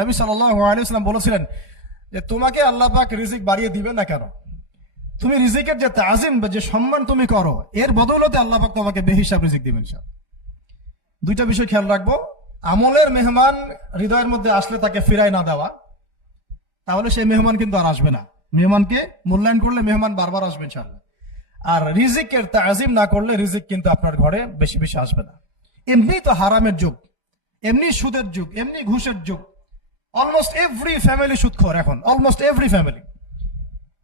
নবী সাল্লাল্লাহু আলাইহি ওয়াসাল্লাম বলেছিলেন যে তোমাকে আল্লাহ পাক রিজিক বাড়িয়ে দিবেন না কেন? তুমি রিজিকের যে তাজিম বা যে সম্মান তুমি করো এর বদৌলতে আল্লাহ পাক তোমাকে বেহিসাব রিজিক দিবেন। দুইটা বিষয় খেয়াল রাখবো। আমলের মেহমান হৃদয়ের মধ্যে আসলে তাকে ফিরায় না দেওয়া, তাহলে সেই মেহমান কিন্তু আর আসবে না। মেহমানকে মূল্যায়ন করলে মেহমান বারবার আসবে ইনশাআল্লাহ। আর রিজিকের তাজিম না করলে রিজিক কিন্তু আপনার ঘরে বেশি বেশি আসবে না। এমনি তো হারামের যুগ, এমনি সুদের যুগ, এমনি ঘুষের যুগ। অলমোস্ট এভরি ফ্যামিলি সুদখোর এখন, অলমোস্ট এভরি ফ্যামিলি।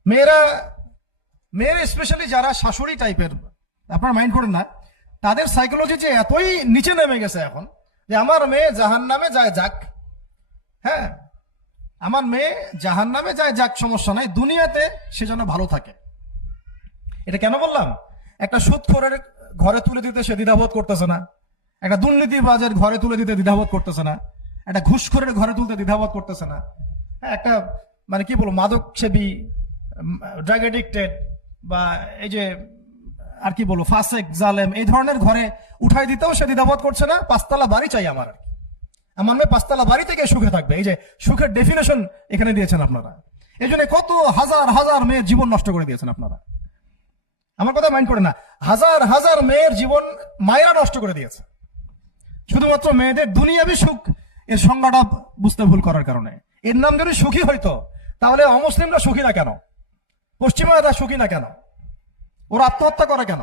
মেয়েরা স্পেশালি যারা শাশুড়ি টাইপের, আপনারা মাইন্ড করেন না, তাদের সাইকোলজি যে এতই নিচে নেমে গেছে এখন যে আমার মেয়ে জাহান্নামে যায় যাক, হ্যাঁ আমার মেয়ে জাহান্নামে যায় যাক, সমস্যা নাই, দুনিয়াতে সে যেন ভালো থাকে। এটা কেন বললাম? একটা সুদখোরের ঘরে তুলে দিতে সে দ্বিধাবোধ করতেছে না, একটা দুর্নীতিবাজের ঘরে তুলে দিতে দ্বিধাবোধ করতেছে না, একটা ঘুষখোরের ঘরে তুলতে দ্বিধাবোধ করতেছে না, হ্যাঁ একটা মানে কি বলবো মাদক সেবী, ড্রাগ এডিক্টেড বা এই যে আর কি বলবো ফাসেক জালেম, এই ধরনের ঘরে উঠাই দিতেও সে দ্বিধাবোধ করছে না। পাঁচতলা বাড়ি চাই আমার মেয়ে পাঁচতলা বাড়ি থেকে সুখে থাকবে। এই যে সুখের ডেফিনেশন এখানে দিয়েছেন আপনারা। এই জন্য কত হাজার হাজার মেয়ের জীবন নষ্ট করে দিয়েছেন আপনারা। আমার কথা মাইন্ড করে না, হাজার হাজার মেয়ের জীবন মায়েরা নষ্ট করে দিয়েছে শুধুমাত্র মেয়েদের দুনিয়াবি সুখ এর সংজ্ঞাটা বুঝতে ভুল করার কারণে। এর নাম যদি সুখী হইতো তাহলে অমুসলিমরা সুখী না কেন? পশ্চিমারা সুখী না কেন? ওরা আত্মহত্যা করে কেন?